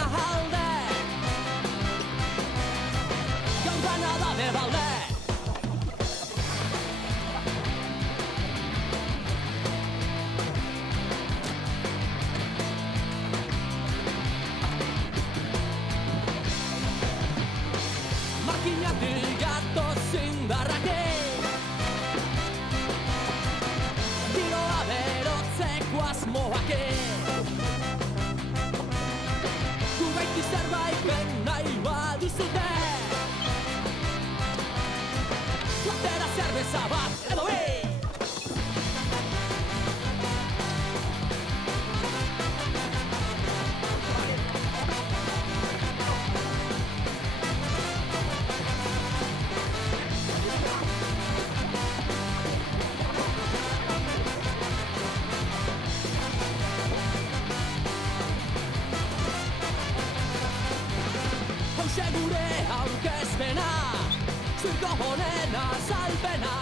dona alde gaur dana da bebalde. Makinatik gatoz indarrakin giroa berotzeko asmoakin gugaiti zerbait ben nahi baduzute platera zerbeza bat edo bi. Hauxe gure aurkezpena, zirko honen azalpena.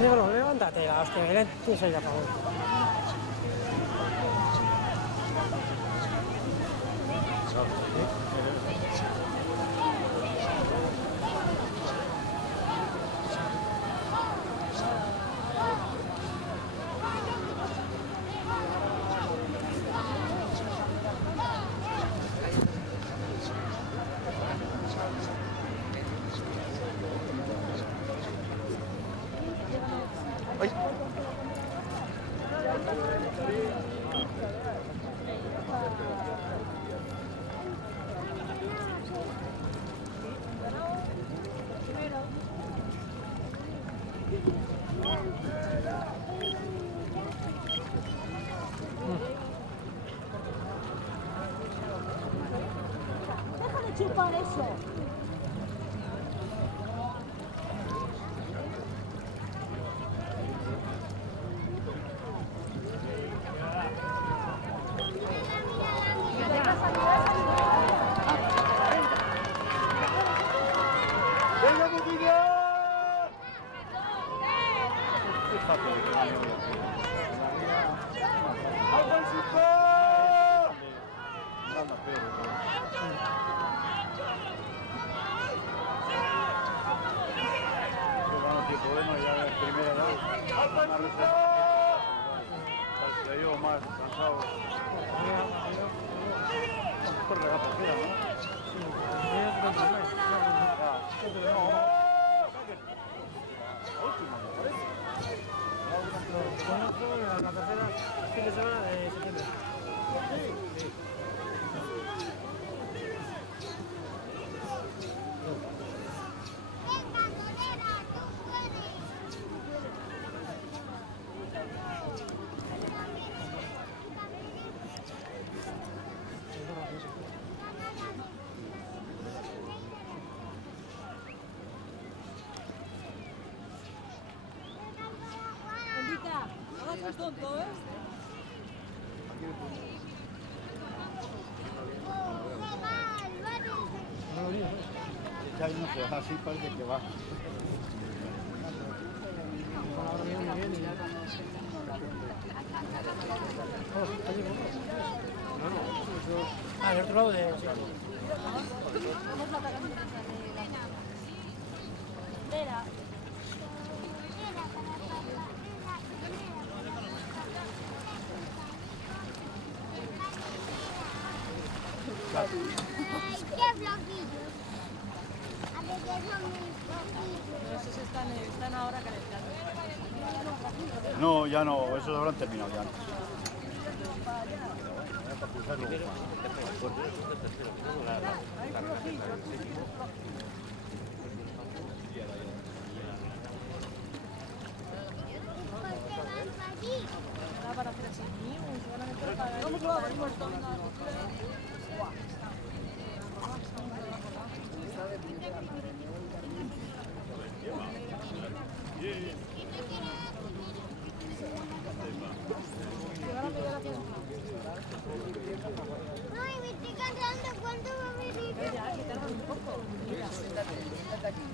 Diego, levántate, la hostia, que tienes ahí a favor. Deja de chupar eso. ¡Venga, Muquilla! ¡Alfonsito! Más cansado. por regata, mira, ¿no? Conozco la tercera fin de semana de septiembre. Bendita, no hagas el tonto, ¿eh? Ya no se va, así parece que va. Ah, el otro lado de... Sí. Vera. Ay, qué floquillos. A ver qué son mis floquillos. Esos están ahora calentando. No, ya no, esos habrán terminado ya. ¿Por qué vas allí? Ahora van a hacer así. Se van a meter para... ¿Cómo que va a venir muerto? Ay, me estoy cansando. ¿Cuánto va a venir? Ya, que tardan un poco. Mira. Siéntate aquí.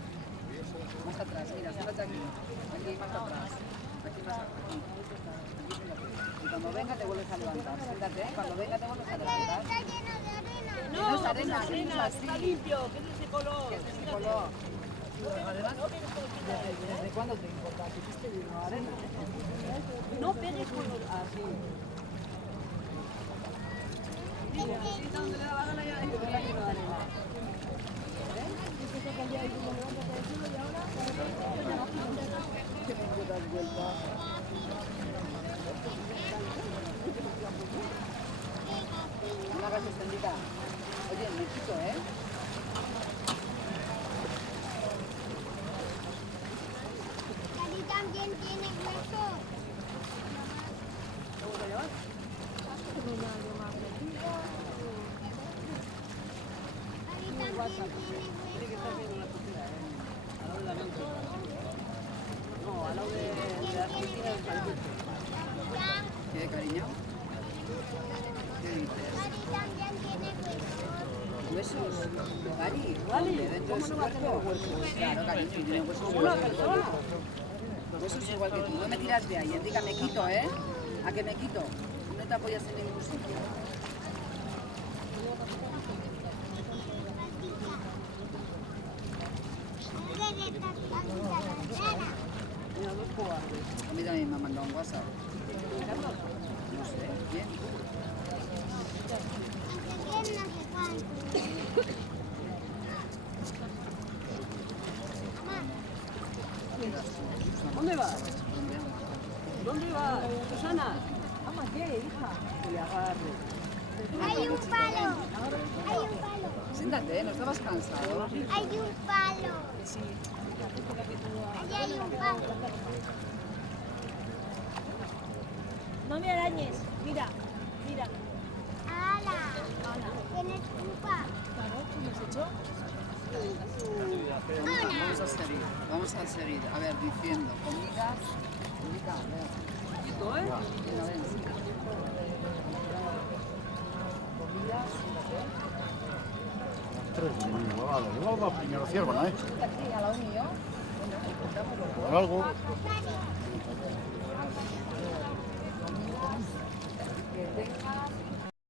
Más atrás, mira, siéntate aquí. Aquí más atrás. Aquí más atrás. Aquí. Y cuando venga te vuelves a levantar. Siéntate, ¿eh? Cuando venga te vuelves a levantar. Está lleno de arena. No es arena, Arena, es está así. limpio, que es ese color. Que es ese color. Además, ¿desde cuándo te importa? ¿Que hiciste vino arena? No pegues con los... Así. Donde le da la gana ya. Está lleno de arena. Que me das vueltas. No hagas extendida. Oye, me quito, ¿eh? Cari también tiene hueso. Cari también tiene hueso. No, al lado de las piscinas del jardín. ¿Qué, cariño? ¿Qué dices? Cari también tiene hueso. ¿Huesos? Gary, dentro de su cuerpo. Claro, cariño, y tiene huesos igual que tú. Huesos igual que tú. No me tiras de ahí, Enrique, me quito, ¿eh? ¿A que me quito? No te apoyas en ningún sitio. Mira, dos cobardes. A mí también me ha mandado un WhatsApp. No sé, ¿quién? ¿Dónde vas? ¿Dónde vas? Susana. Vamos, ¿qué, hija? Que le agarre. Hay un palo. Hay un palo. Siéntate, ¿no estabas cansado? Hay un palo. Allí hay un palo. No me arañes. Mira, mira. ¡Hala! ¿Tienes culpa? Claro, ¿qué me has hecho? Vamos a seguir. A ver, diciendo, comidas, a ver. Quito, ¿eh? Venga, ven. Comidas, Vamos primero ciervo, ¿no? aquí a lado mío. Por algo. Que tengas